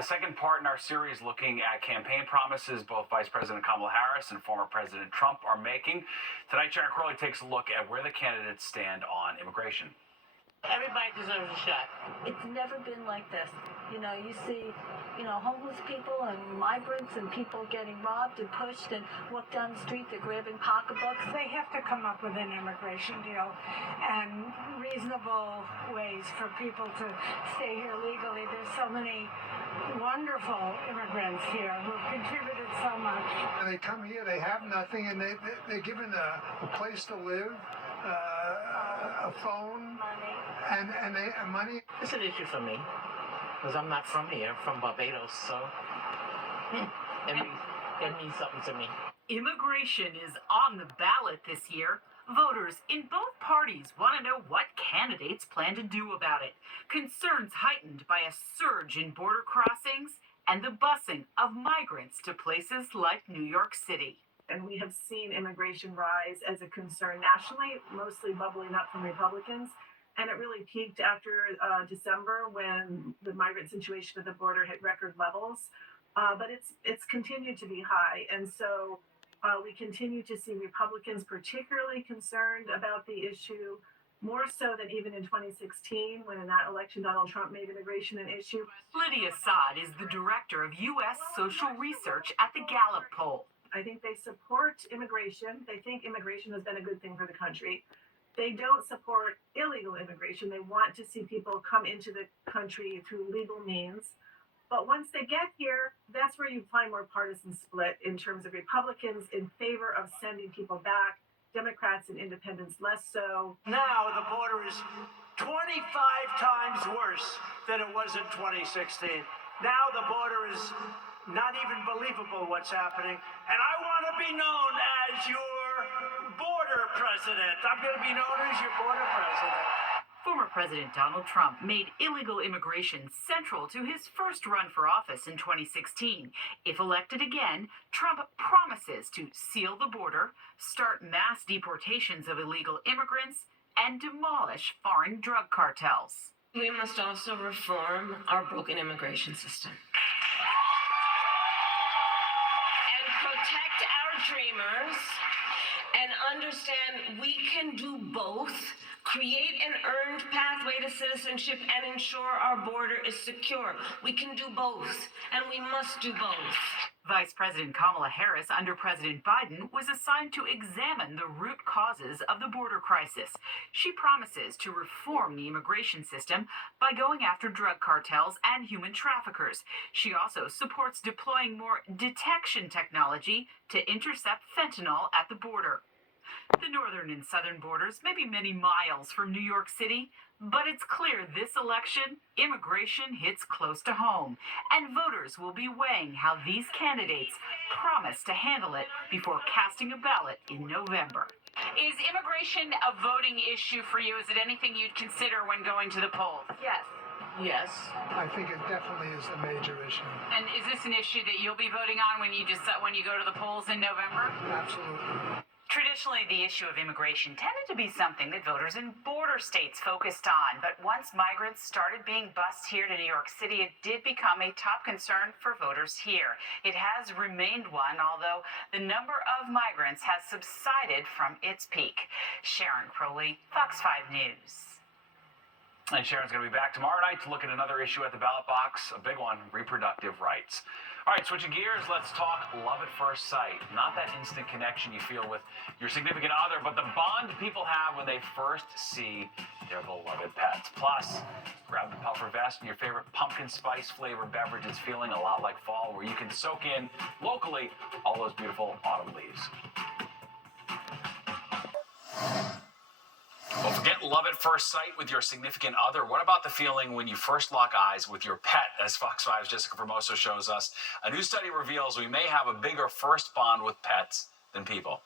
the second part in our series looking at campaign promises both Vice President Kamala Harris and former President Trump are making. Tonight, Sharon Crowley takes a look at where the candidates stand on immigration. Everybody deserves a shot. It's never been like this. You see, homeless people and migrants and people getting robbed and pushed and walk down the street, they're grabbing pocketbooks. They have to come up with an immigration deal and reasonable ways for people to stay here legally. There's so many wonderful immigrants here who have contributed so much. And they come here, they have nothing, and they're given a place to live, a phone, and money. It's an issue for me, because I'm not from here, I'm from Barbados, so it means something to me. Immigration is on the ballot this year. Voters in both parties want to know what candidates plan to do about it. Concerns heightened by a surge in border crossings and the busing of migrants to places like New York City. And we have seen immigration rise as a concern nationally, mostly bubbling up from Republicans. And it really peaked after December when the migrant situation at the border hit record levels. But it's continued to be high. And so we continue to see Republicans particularly concerned about the issue, more so than even in 2016, when in that election Donald Trump made immigration an issue. Lydia Saad is the director of U.S. Social Research at the Gallup poll. I think they support immigration. They think immigration has been a good thing for the country. They don't support illegal immigration. They want to see people come into the country through legal means. But once they get here, that's where you find more partisan split in terms of Republicans in favor of sending people back, Democrats and independents less so. Now the border is 25 times worse than it was in 2016. Now the border is not even believable what's happening. And I want to be known as your border president. I'm going to be known as your border president. Former President Donald Trump made illegal immigration central to his first run for office in 2016. If elected again, Trump promises to seal the border, start mass deportations of illegal immigrants, and demolish foreign drug cartels. We must also reform our broken immigration system. And protect our dreamers and understand we can do both. Create an earned pathway to citizenship and ensure our border is secure. We can do both, and we must do both. Vice President Kamala Harris under President Biden was assigned to examine the root causes of the border crisis. She promises to reform the immigration system by going after drug cartels and human traffickers. She also supports deploying more detection technology to intercept fentanyl at the border. The northern and southern borders may be many miles from New York City, but it's clear this election, immigration hits close to home, and voters will be weighing how these candidates promise to handle it before casting a ballot in November. Is immigration a voting issue for you? Is it anything you'd consider when going to the polls? Yes. Yes. I think it definitely is a major issue. And is this an issue that you'll be voting on when you go to the polls in November? Absolutely. Traditionally, the issue of immigration tended to be something that voters in border states focused on. But once migrants started being bused here to New York City, it did become a top concern for voters here. It has remained one, although the number of migrants has subsided from its peak. Sharon Crowley, Fox 5 News. And Sharon's going to be back tomorrow night to look at another issue at the ballot box, a big one, reproductive rights. All right, switching gears, let's talk love at first sight. Not that instant connection you feel with your significant other, but the bond people have when they first see their beloved pets. Plus, grab the puffer vest and your favorite pumpkin spice flavored beverage. It's feeling a lot like fall, where you can soak in, locally, all those beautiful autumn leaves. Don't forget love at first sight with your significant other. What about the feeling when you first lock eyes with your pet? As Fox 5's Jessica Formoso shows us, a new study reveals we may have a bigger first bond with pets than people.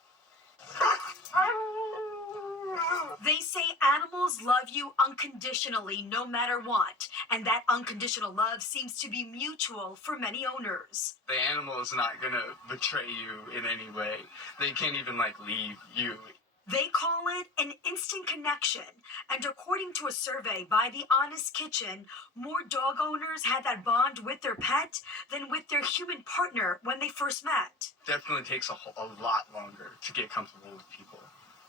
They say animals love you unconditionally no matter what, and that unconditional love seems to be mutual for many owners. The animal is not going to betray you in any way. They can't even leave you. They call it an instant connection. And according to a survey by The Honest Kitchen, more dog owners had that bond with their pet than with their human partner when they first met. Definitely takes a lot longer to get comfortable with people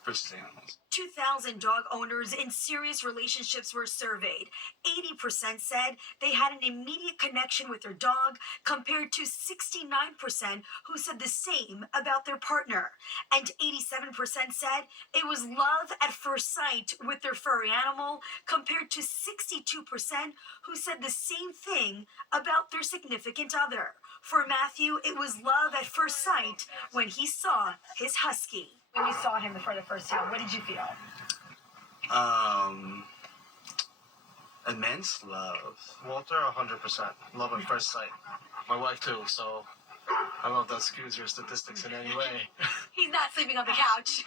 versus animals. 2,000 dog owners in serious relationships were surveyed. 80% said they had an immediate connection with their dog, compared to 69% who said the same about their partner. And 87% said it was love at first sight with their furry animal, compared to 62% who said the same thing about their significant other. For Matthew, it was love at first sight when he saw his husky. When you saw him for the first time, what did you feel? Immense love. Walter, 100%. Love at first sight. My wife too, so I don't know if that skews your statistics in any way. He's not sleeping on the couch.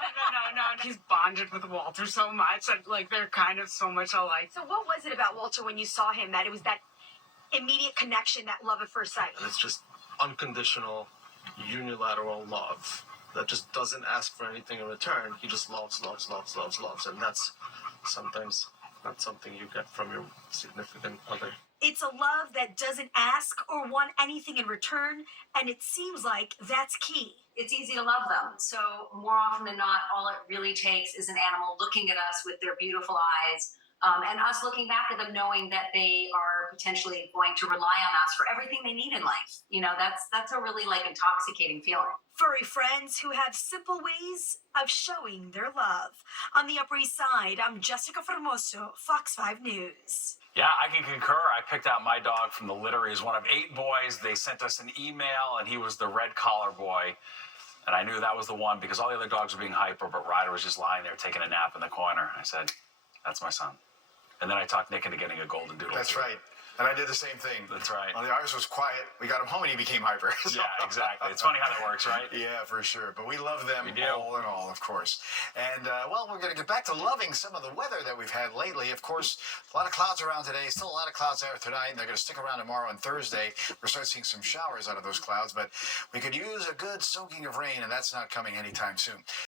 No. He's bonded with Walter so much, and they're kind of so much alike. So what was it about Walter when you saw him that it was that immediate connection, that love at first sight? And it's just unconditional, unilateral love that just doesn't ask for anything in return. He just loves. And that's sometimes not something you get from your significant other. It's a love that doesn't ask or want anything in return, and it seems like that's key. It's easy to love them. So more often than not, all it really takes is an animal looking at us with their beautiful eyes, and us looking back at them knowing that they are potentially going to rely on us for everything they need in life. You know, that's a really intoxicating feeling. Furry friends who have simple ways of showing their love. On the Upper East Side, I'm Jessica Formoso, Fox 5 News. Yeah, I can concur. I picked out my dog from the litter. He was one of 8 boys. They sent us an email, and he was the red collar boy. And I knew that was the one because all the other dogs were being hyper, but Ryder was just lying there taking a nap in the corner. I said, that's my son. And then I talked Nick into getting a golden doodle. That's right. And I did the same thing. That's right. Only ours was quiet. We got him home and he became hyper. Yeah, exactly. It's funny how that works, right? Yeah, for sure. But we love them We do. all in all, of course. And, we're going to get back to loving some of the weather that we've had lately. Of course, a lot of clouds around today. Still a lot of clouds out tonight. And they're going to stick around tomorrow and Thursday. We'll start seeing some showers out of those clouds. But we could use a good soaking of rain, and that's not coming anytime soon.